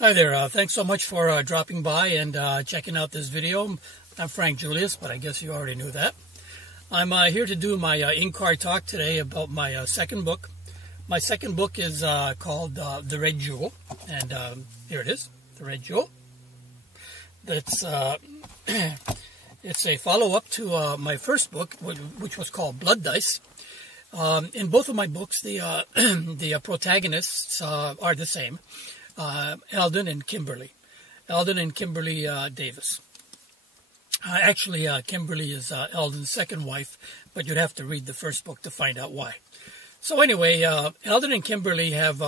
Hi there. Thanks so much for dropping by and checking out this video. I'm Frank Julius, but I guess you already knew that. I'm here to do my in-car talk today about my second book. My second book is called The Red Jewel, and here it is, The Red Jewel. It's a follow-up to my first book, which was called Blood Dice. In both of my books, the protagonists are the same. Eldon and Kimberly. Eldon and Kimberly Davis. Actually, Kimberly is Eldon's second wife, but you'd have to read the first book to find out why. So anyway, Eldon and Kimberly have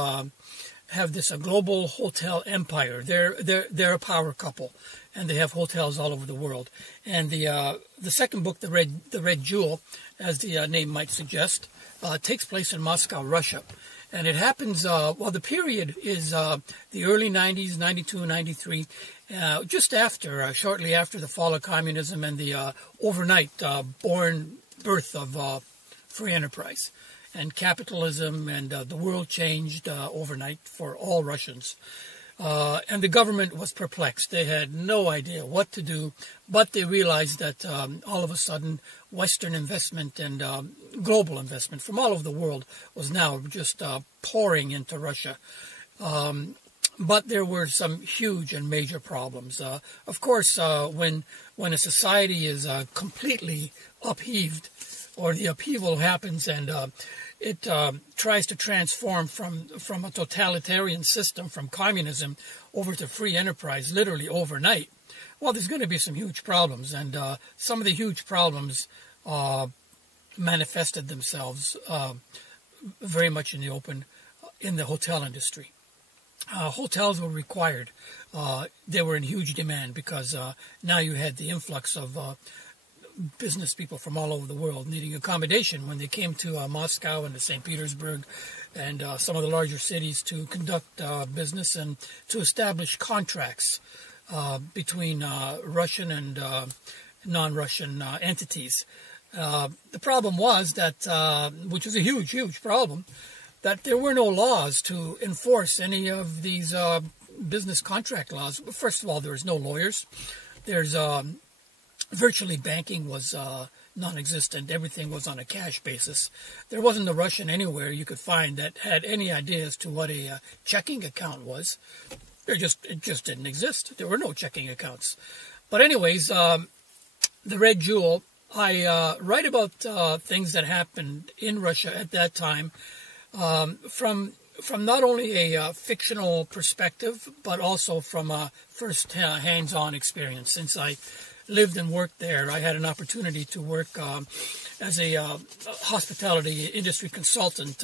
this global hotel empire. They're a power couple, and they have hotels all over the world. And the second book, The Red Jewel, as the name might suggest, takes place in Moscow, Russia. And it happens, the period is the early 90s, 92, 93, just after, shortly after the fall of communism and the overnight birth of free enterprise and capitalism, and the world changed overnight for all Russians. And the government was perplexed. They had no idea what to do, but they realized that all of a sudden Western investment and global investment from all over the world was now just pouring into Russia. But there were some huge and major problems. Of course, when a society is completely upheaved, or the upheaval happens and it tries to transform from a totalitarian system, from communism over to free enterprise, literally overnight, well, there's going to be some huge problems. And some of the huge problems manifested themselves very much in the open in the hotel industry. Hotels were required. They were in huge demand because now you had the influx of business people from all over the world needing accommodation when they came to Moscow and to St. Petersburg and some of the larger cities to conduct business and to establish contracts between Russian and non-Russian entities. The problem was that, which was a huge, huge problem, that there were no laws to enforce any of these business contract laws. First of all, there was no lawyers. There's virtually banking was non-existent. Everything was on a cash basis. There wasn't a Russian anywhere you could find that had any idea as to what a checking account was. It just didn't exist. There were no checking accounts. But anyways, The Red Jewel, I write about things that happened in Russia at that time from not only a fictional perspective, but also from a first hands-on experience. Since I lived and worked there, I had an opportunity to work as a hospitality industry consultant,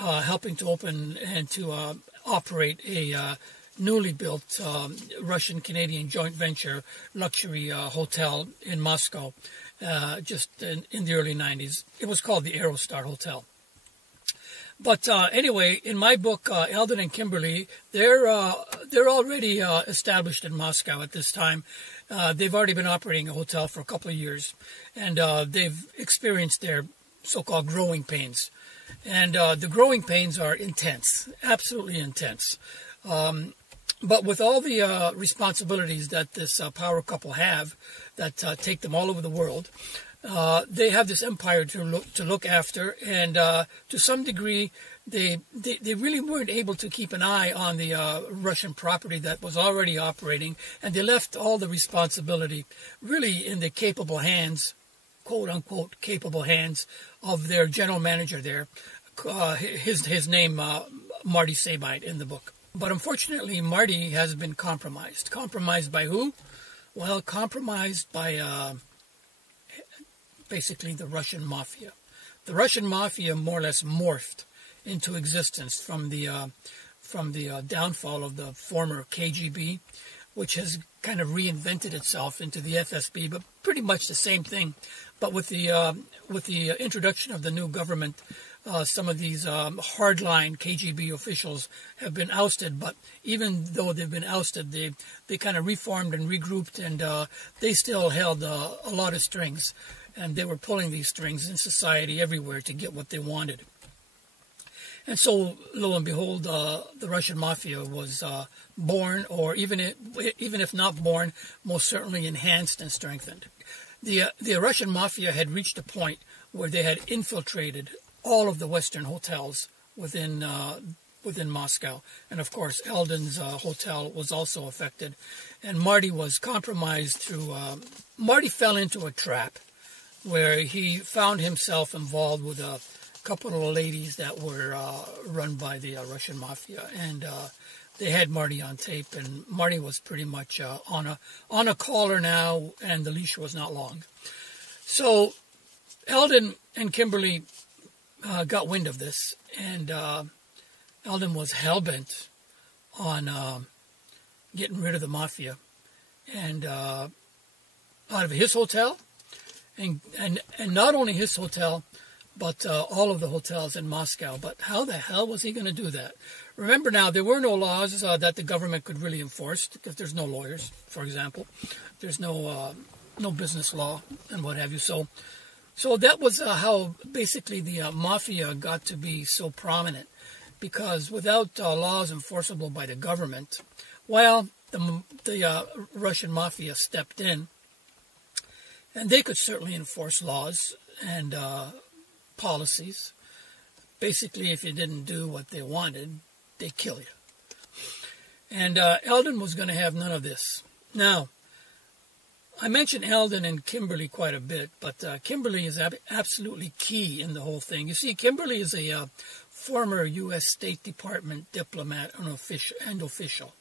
helping to open and to operate a newly built Russian-Canadian joint venture luxury hotel in Moscow, just in the early 90s. It was called the Aerostar Hotel. But anyway, in my book, Eldon and Kimberly, they're already established in Moscow at this time. They've already been operating a hotel for a couple of years, and they've experienced their so-called growing pains. And the growing pains are intense, absolutely intense. But with all the responsibilities that this power couple have, that take them all over the world, they have this empire to look after, and to some degree, they really weren't able to keep an eye on the Russian property that was already operating, and they left all the responsibility really in the capable hands, quote unquote, capable hands of their general manager there. His name Marty Sabite in the book. But unfortunately, Marty has been compromised. Compromised by who? Well, compromised by basically the Russian mafia. The Russian mafia more or less morphed into existence from the downfall of the former KGB, which has kind of reinvented itself into the FSB, but pretty much the same thing. But with the introduction of the new government, some of these hardline KGB officials have been ousted. But even though they've been ousted, they kind of reformed and regrouped, and they still held a lot of strings. And they were pulling these strings in society everywhere to get what they wanted. And so, lo and behold, the Russian mafia was born, or even if not born, most certainly enhanced and strengthened. The Russian mafia had reached a point where they had infiltrated all of the Western hotels within Moscow, and of course, Eldon's hotel was also affected. And Marty was compromised through. Marty fell into a trap where he found himself involved with a couple of ladies that were run by the Russian mafia, and they had Marty on tape, and Marty was pretty much on a collar now, and the leash was not long. So Eldon and Kimberly got wind of this, and Eldon was hell-bent on getting rid of the mafia, and out of his hotel, and not only his hotel, but all of the hotels in Moscow. But how the hell was he going to do that? Remember now, there were no laws that the government could really enforce, because there's no lawyers, for example. There's no business law and what have you. So that was how basically the mafia got to be so prominent, because without laws enforceable by the government, well, the Russian mafia stepped in, and they could certainly enforce laws and policies. Basically, if you didn't do what they wanted, they'd kill you. And Eldon was going to have none of this. Now, I mentioned Eldon and Kimberly quite a bit, but Kimberly is absolutely key in the whole thing. You see, Kimberly is a former U.S. State Department diplomat and official.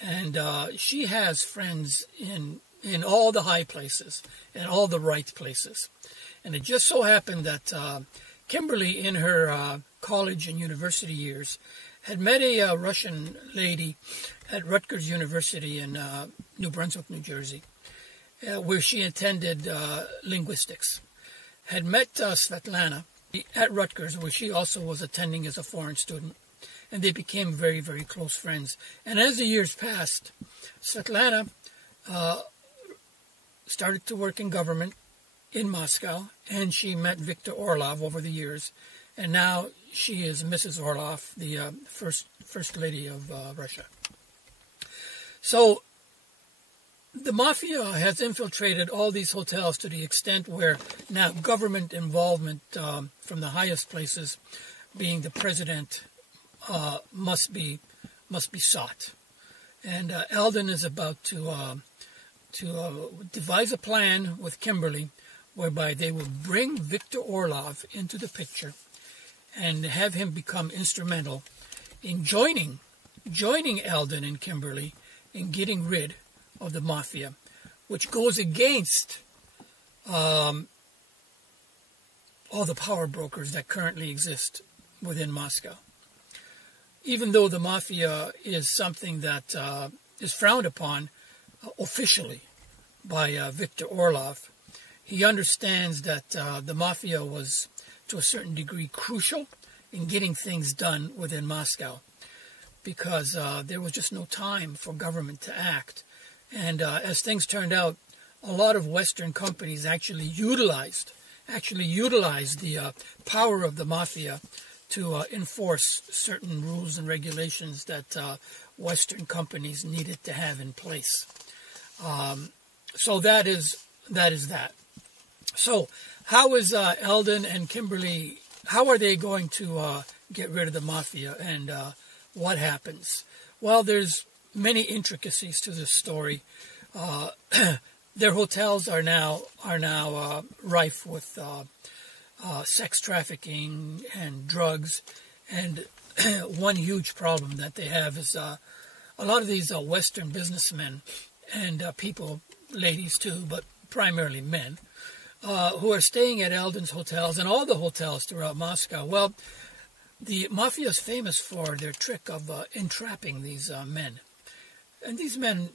And she has friends in all the high places and all the right places. And it just so happened that Kimberly, in her college and university years, had met a Russian lady at Rutgers University in New Brunswick, New Jersey, where she attended linguistics. Had met Svetlana at Rutgers, where she also was attending as a foreign student. And they became very, very close friends. And as the years passed, Svetlana started to work in government in Moscow, and she met Viktor Orlov over the years, and now she is Mrs. Orlov, the first lady of Russia. So the mafia has infiltrated all these hotels to the extent where now government involvement from the highest places, being the president, must be sought. And Eldon is about to devise a plan with Kimberly whereby they will bring Viktor Orlov into the picture and have him become instrumental in joining Eldon and Kimberly in getting rid of the mafia, which goes against all the power brokers that currently exist within Moscow. Even though the mafia is something that is frowned upon officially by Viktor Orlov, he understands that the mafia was, to a certain degree, crucial in getting things done within Moscow, because there was just no time for government to act. And as things turned out, a lot of Western companies actually utilized the power of the mafia to enforce certain rules and regulations that Western companies needed to have in place. So that is that. So how is Eldon and Kimberly, how are they going to get rid of the mafia, and what happens? Well, there's many intricacies to this story. Their hotels are now rife with sex trafficking and drugs, and one huge problem that they have is a lot of these Western businessmen and people, ladies too, but primarily men, who are staying at Eldon's hotels and all the hotels throughout Moscow. Well, the mafia is famous for their trick of entrapping these men. And these men,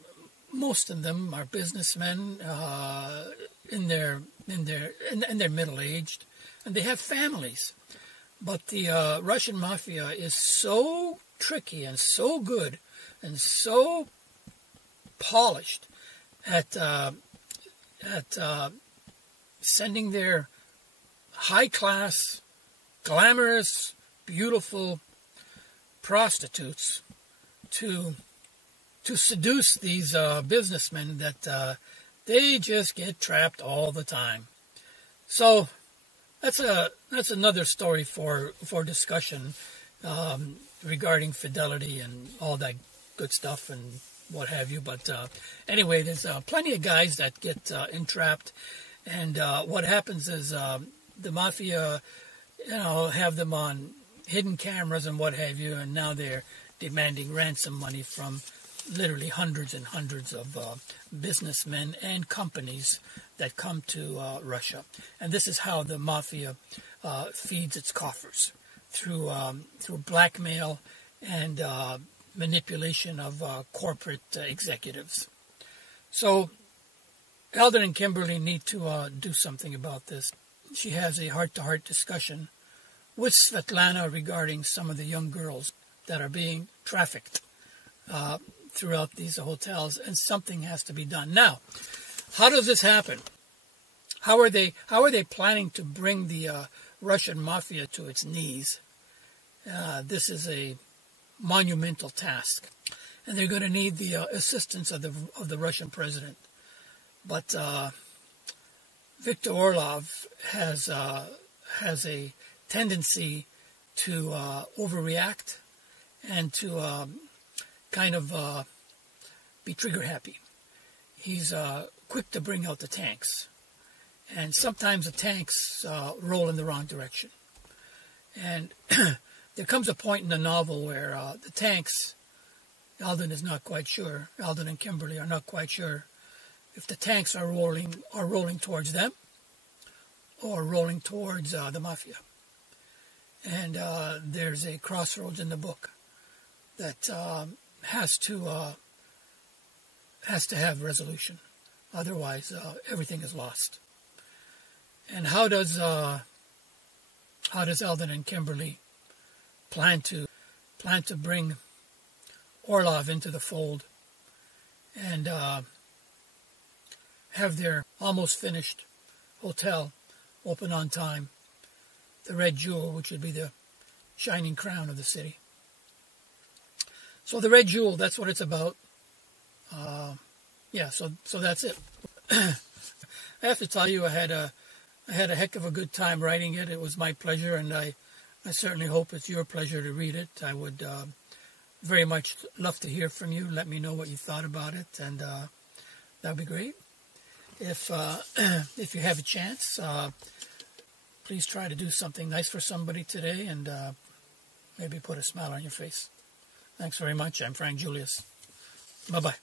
most of them are businessmen in their middle-aged, and they have families. But the Russian mafia is so tricky and so good and so polished at sending their high-class, glamorous, beautiful prostitutes to seduce these businessmen that they just get trapped all the time. So that's another story for discussion regarding fidelity and all that good stuff and what have you. But anyway, there's plenty of guys that get entrapped, and what happens is the mafia, have them on hidden cameras and what have you, and now they're demanding ransom money from literally hundreds and hundreds of businessmen and companies that come to Russia. And this is how the mafia feeds its coffers, through blackmail and manipulation of corporate executives. So Eldon and Kimberly need to do something about this. She has a heart-to-heart discussion with Svetlana regarding some of the young girls that are being trafficked throughout these hotels, and something has to be done. Now, how does this happen? How are they planning to bring the Russian mafia to its knees? This is a monumental task, and they're going to need the assistance of the Russian president. But Viktor Orlov has a tendency to overreact and to kind of be trigger happy. He's quick to bring out the tanks, and sometimes the tanks roll in the wrong direction. And there comes a point in the novel where the tanks, Eldon and Kimberly are not quite sure if the tanks are rolling towards them or rolling towards the mafia. And there's a crossroads in the book that has to have resolution. Otherwise, everything is lost. And how does Eldon and Kimberly plan to bring Orlov into the fold and have their almost finished hotel open on time, the Red Jewel, which would be the shining crown of the city. So the Red Jewel, that's what it's about. So that's it. I have to tell you, I had a heck of a good time writing it. It was my pleasure, and I certainly hope it's your pleasure to read it. I would very much love to hear from you. Let me know what you thought about it, and that would be great. If you have a chance, please try to do something nice for somebody today, and maybe put a smile on your face. Thanks very much. I'm Frank Julius. Bye-bye.